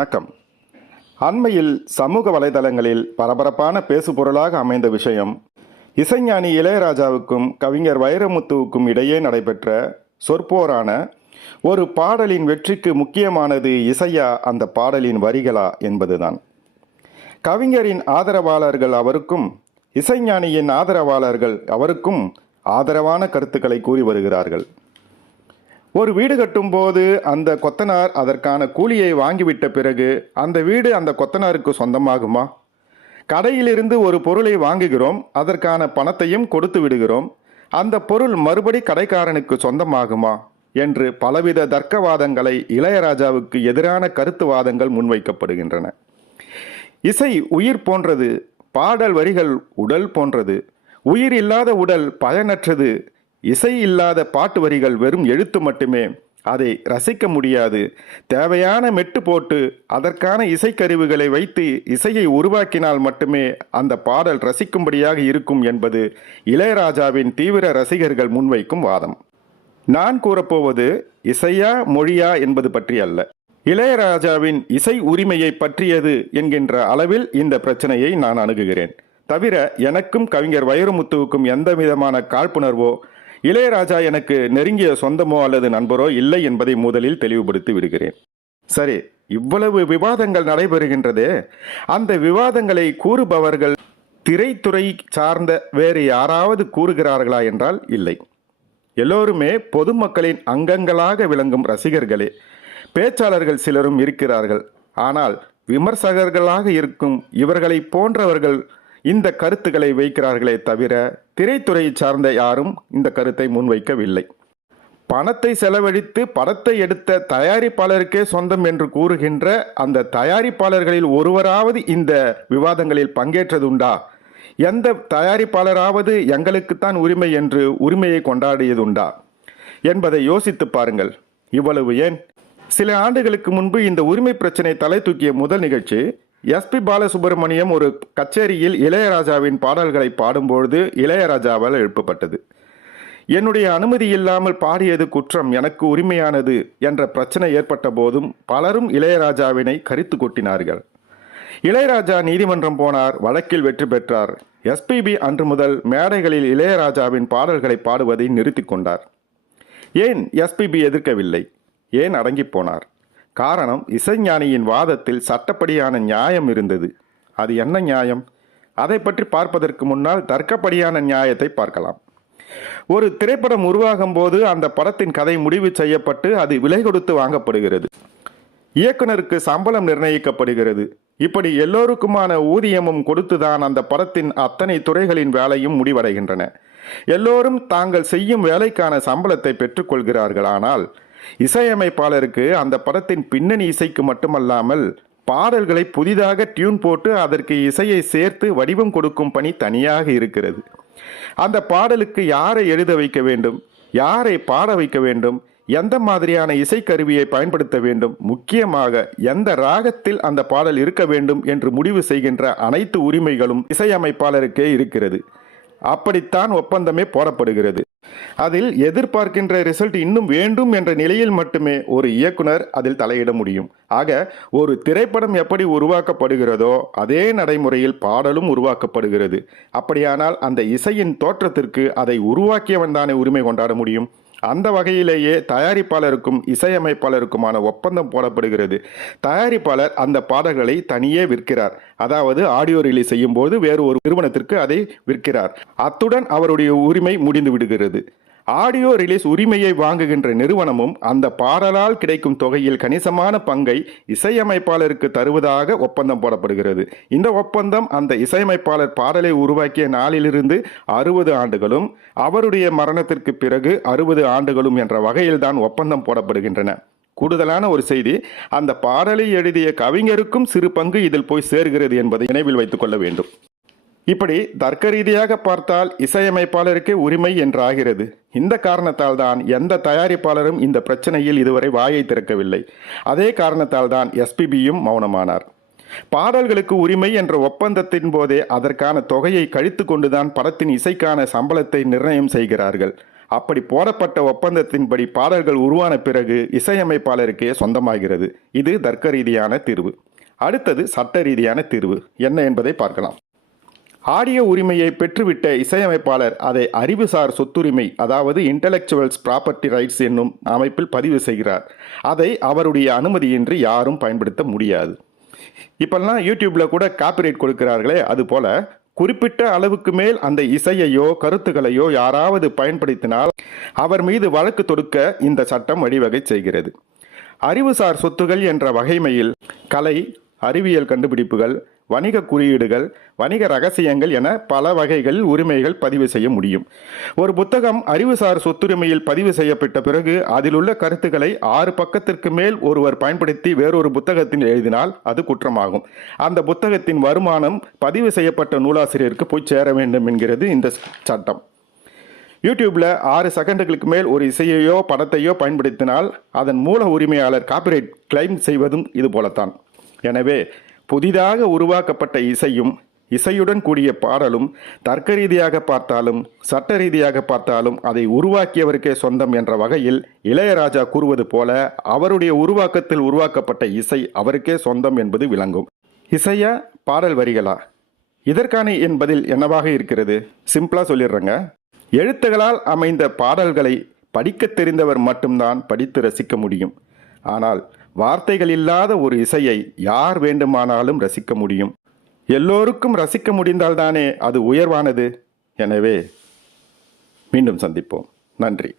வணக்கம். அண்மையில் சமூக வலைதளங்களில் பரபரப்பான பேசுபொருளாக அமைந்த விஷயம், இசைஞானி இளையராஜாவுக்கும் கவிஞர் வைரமுத்துவுக்கும் இடையே நடைபெற்ற சொற்போரான ஒரு பாடலின் வெற்றிக்கு முக்கியமானது இசையா அந்த பாடலின் வரிகளா என்பதுதான். கவிஞரின் ஆதரவாளர்கள் அவருக்கும், இசைஞானியின் ஆதரவாளர்கள் அவருக்கும் ஆதரவான கருத்துக்களை கூறி வருகிறார்கள். ஒரு வீடு கட்டும்போது அந்த கொத்தனார் அதற்கான கூலியை வாங்கிவிட்ட பிறகு அந்த வீடு அந்த கொத்தனாருக்கு சொந்தமாகுமா? கடையிலிருந்து ஒரு பொருளை வாங்குகிறோம், அதற்கான பணத்தையும் கொடுத்து விடுகிறோம், அந்த பொருள் மறுபடி கடைக்காரனுக்கு சொந்தமாகுமா என்று பலவித தர்க்கவாதங்களை இளையராஜாவுக்கு எதிரான கருத்துவாதங்கள் முன்வைக்கப்படுகின்றன. இசை உயிர் போன்றது, பாடல் வரிகள் உடல் போன்றது. உயிர் இல்லாத உடல் பயனற்றது. இசை இல்லாத பாட்டு வரிகள் வெறும் எழுத்து மட்டுமே, அதை ரசிக்க முடியாது. தேவையான மெட்டு போட்டு அதற்கான இசைக்கருவிகளை வைத்து இசையை உருவாக்கினால் மட்டுமே அந்த பாடல் ரசிக்கும்படியாக இருக்கும் என்பது இளையராஜாவின் தீவிர ரசிகர்கள் முன்வைக்கும் வாதம். நான் கூறப்போவது இசையா மொழியா என்பது பற்றி அல்ல, இளையராஜாவின் இசை உரிமையை பற்றியது என்கின்ற அளவில் இந்த பிரச்சனையை நான் அணுகுகிறேன். தவிர எனக்கும் கவிஞர் வைரமுத்துவுக்கும் எந்த விதமான காழ்ப்புணர்வோ, இளையராஜா எனக்கு நெருங்கிய சொந்தமோ அல்லது நண்பரோ இல்லை என்பதை முதலில் தெளிவுபடுத்தி விடுகிறேன். சரி, இவ்வளவு விவாதங்கள் நடைபெறுகின்றதே, அந்த விவாதங்களை கூறுபவர்கள் திரைத்துறை சார்ந்த வேறு யாராவது கூறுகிறார்களா என்றால் இல்லை. எல்லோருமே பொதுமக்களின் அங்கங்களாக விளங்கும் ரசிகர்களே. பேச்சாளர்கள் சிலரும் இருக்கிறார்கள். ஆனால் விமர்சகர்களாக இருக்கும் இவர்களை போன்றவர்கள் இந்த கருத்துக்களை வைக்கிறார்களே தவிர திரைத்துறை சார்ந்த யாரும் இந்த கருத்தை முன்வைக்கவில்லை. பணத்தை செலவழித்து படத்தை எடுத்த தயாரிப்பாளருக்கே சொந்தம் என்று கூறுகின்ற அந்த தயாரிப்பாளர்களில் ஒருவராவது இந்த விவாதங்களில் பங்கேற்றதுண்டா? எந்த தயாரிப்பாளராவது எங்களுக்குத்தான் உரிமை என்று உரிமையை கொண்டாடியதுண்டா என்பதை யோசித்து பாருங்கள். இவ்வளவு ஏன், சில ஆண்டுகளுக்கு முன்பு இந்த உரிமை பிரச்சனை தலை தூக்கிய முதல் நிகழ்ச்சி எஸ்.பி. பாலசுப்ரமணியம் ஒரு கச்சேரியில் இளையராஜாவின் பாடல்களை பாடும்பொழுது இளையராஜாவால் எழுப்பப்பட்டது. என்னுடைய அனுமதி இல்லாமல் பாடியது குற்றம், எனக்கு உரிமையானது என்ற பிரச்சனை ஏற்பட்ட போதும் பலரும் இளையராஜாவினை கரித்து கொட்டினார்கள். இளையராஜா நீதிமன்றம் போனார், வழக்கில் வெற்றி பெற்றார். எஸ்பிபி அன்று முதல் மேடைகளில் இளையராஜாவின் பாடல்களை பாடுவதை நிறுத்தி கொண்டார். ஏன் எஸ்பிபி எதிர்க்கவில்லை? ஏன் அடங்கி போனார்? காரணம், இசைஞானியின் வாதத்தில் சட்டப்படியான நியாயம் இருந்தது. அது என்ன நியாயம்? அதை பற்றி பார்ப்பதற்கு முன்னால் தர்க்கப்படியான நியாயத்தை பார்க்கலாம். ஒரு திரைப்படம் உருவாகும் போது அந்த படத்தின் கதை முடிவு செய்யப்பட்டு அது விலை கொடுத்து வாங்கப்படுகிறது. இயக்குனருக்கு சம்பளம் நிர்ணயிக்கப்படுகிறது. இப்படி எல்லோருக்குமான ஊதியமும் கொடுத்துதான் அந்த படத்தின் அத்தனை துறைகளின் வேலையும் முடிவடைகின்றன. எல்லோரும் தாங்கள் செய்யும் வேலைக்கான சம்பளத்தை பெற்றுக்கொள்கிறார்கள். ஆனால் இசையமைப்பாளருக்கு அந்த படத்தின் பின்னணி இசைக்கு மட்டுமல்லாமல் பாடல்களை புதிதாக டியூன் போட்டு அதற்கு இசையை சேர்த்து வடிவம் கொடுக்கும் பணி தனியாக இருக்கிறது. அந்த பாடலுக்கு யாரை எழுத வைக்க வேண்டும், யாரை பாட வைக்க வேண்டும், எந்த மாதிரியான இசைக்கருவியை பயன்படுத்த வேண்டும், முக்கியமாக எந்த ராகத்தில் அந்த பாடல் இருக்க வேண்டும் என்று முடிவு செய்கின்ற அனைத்து உரிமைகளும் இசையமைப்பாளருக்கே இருக்கிறது. அப்படித்தான் ஒப்பந்தமே போடப்படுகிறது. அதில் எதிர்பார்க்கின்ற ரிசல்ட் இன்னும் வேண்டும் என்ற நிலையில் மட்டுமே ஒரு இயக்குனர் அதில் தலையிட முடியும். ஆக ஒரு திரைப்படம் எப்படி உருவாக்கப்படுகிறதோ அதே நடைமுறையில் பாடலும் உருவாக்கப்படுகிறது. அப்படியானால் அந்த இசையின் தோற்றத்திற்கு அதை உருவாக்கியவன் தானே உரிமை கொண்டாட முடியும். அந்த வகையிலேயே தயாரிப்பாளருக்கும் இசையமைப்பாளருக்குமான ஒப்பந்தம் போடப்படுகிறது. தயாரிப்பாளர் அந்த பாடல்களை தனியே விற்கிறார், அதாவது ஆடியோ ரிலீஸ் செய்யும் போது வேறு ஒரு நிறுவனத்திற்கு அதை விற்கிறார். அத்துடன் அவருடைய உரிமை முடிந்து விடுகிறது. ஆடியோ ரிலீஸ் உரிமையை வாங்குகின்ற நிறுவனமும் அந்த பாடலால் கிடைக்கும் தொகையில் கணிசமான பங்கை இசையமைப்பாளருக்கு தருவதாக ஒப்பந்தம் போடப்படுகிறது. இந்த ஒப்பந்தம் அந்த இசையமைப்பாளர் பாடலை உருவாக்கிய நாளிலிருந்து 60 ஆண்டுகளும் அவருடைய மரணத்திற்கு பிறகு 60 ஆண்டுகளும் என்ற வகையில்தான் ஒப்பந்தம் போடப்படுகின்றன. கூடுதலான ஒரு செய்தி, அந்த பாடலை எழுதிய கவிஞருக்கும் சிறு பங்கு இதில் போய் சேர்கிறது என்பதை நினைவில் வைத்துக் கொள்ள வேண்டும். இப்படி தர்க்க ரீதியாக பார்த்தால் இசையமைப்பாளருக்கே உரிமை என்றாகிறது. இந்த காரணத்தால் தான் எந்த தயாரிப்பாளரும் இந்த பிரச்சனையில் இதுவரை வாயை திறக்கவில்லை. அதே காரணத்தால் தான் எஸ்பிபியும் மௌனமானார். பாடல்களுக்கு உரிமை என்ற ஒப்பந்தத்தின் போதே அதற்கான தொகையை கழித்து கொண்டுதான் படத்தின் இசைக்கான சம்பளத்தை நிர்ணயம் செய்கிறார்கள். அப்படி போடப்பட்ட ஒப்பந்தத்தின்படி பாடல்கள் உருவான பிறகு இசையமைப்பாளருக்கே சொந்தமாகிறது. இது தர்க்க ரீதியான தீர்வு. அடுத்தது சட்ட ரீதியான தீர்வு என்ன என்பதை பார்க்கலாம். ஆடியோ உரிமையை பெற்றுவிட்ட இசையமைப்பாளர் அதை அறிவுசார் சொத்துரிமை, அதாவது இன்டலெக்சுவல்ஸ் ப்ராப்பர்ட்டி ரைட்ஸ் என்னும் அமைப்பில் பதிவு செய்கிறார். அதை அவருடைய அனுமதியின்றி யாரும் பயன்படுத்த முடியாது. இப்பெல்லாம் யூடியூப்பில் கூட காப்பிரைட் கொடுக்கிறார்களே, அதுபோல குறிப்பிட்ட அளவுக்கு மேல் அந்த இசையையோ கருத்துக்களையோ யாராவது பயன்படுத்தினால் அவர் மீது வழக்கு தொடுக்க இந்த சட்டம் வழிவகை செய்கிறது. அறிவுசார் சொத்துகள் என்ற வகைமையில் கலை, அறிவியல் கண்டுபிடிப்புகள், வணிக குறியீடுகள், வணிக ரகசியங்கள் என பல வகைகளில் உரிமைகள் பதிவு செய்ய முடியும். ஒரு புத்தகம் அறிவுசார் சொத்துரிமையில் பதிவு செய்யப்பட்ட பிறகு அதில் உள்ள கருத்துக்களை 6 பக்கத்திற்கு மேல் ஒருவர் பயன்படுத்தி வேறொரு புத்தகத்தில் எழுதினால் அது குற்றமாகும். அந்த புத்தகத்தின் வருமானம் பதிவு செய்யப்பட்ட நூலாசிரியருக்கு போய் சேர வேண்டும் என்கிறது இந்த சட்டம். யூடியூப்பில் 6 செகண்டுகளுக்கு மேல் ஒரு இசையையோ படத்தையோ பயன்படுத்தினால் அதன் மூல உரிமையாளர் காப்பிரைட் கிளைம் செய்வதும் இது போலத்தான். எனவே புதிதாக உருவாக்கப்பட்ட இசையும் இசையுடன் கூடிய பாடலும் தர்க்க ரீதியாக பார்த்தாலும் சட்ட ரீதியாக பார்த்தாலும் அதை உருவாக்கியவருக்கே சொந்தம் என்ற வகையில் இளையராஜா கூறுவது போல அவருடைய உருவாக்கத்தில் உருவாக்கப்பட்ட இசை அவருக்கே சொந்தம் என்பது விளங்கும். இசையா பாடல் வரிகளா? இதற்கான என் பதில் என்னவாக இருக்கிறது? சிம்பிளா சொல்லிடுறேங்க. எழுத்துகளால் அமைந்த பாடல்களை படிக்க தெரிந்தவர் மட்டும்தான் படித்து ரசிக்க முடியும். ஆனால் வார்த்தைகள் இல்லாத ஒரு இசையை யார் வேண்டுமானாலும் ரசிக்க முடியும். எல்லோருக்கும் ரசிக்க முடிந்தால்தானே அது உயர்வானது. எனவே மீண்டும் சந்திப்போம். நன்றி.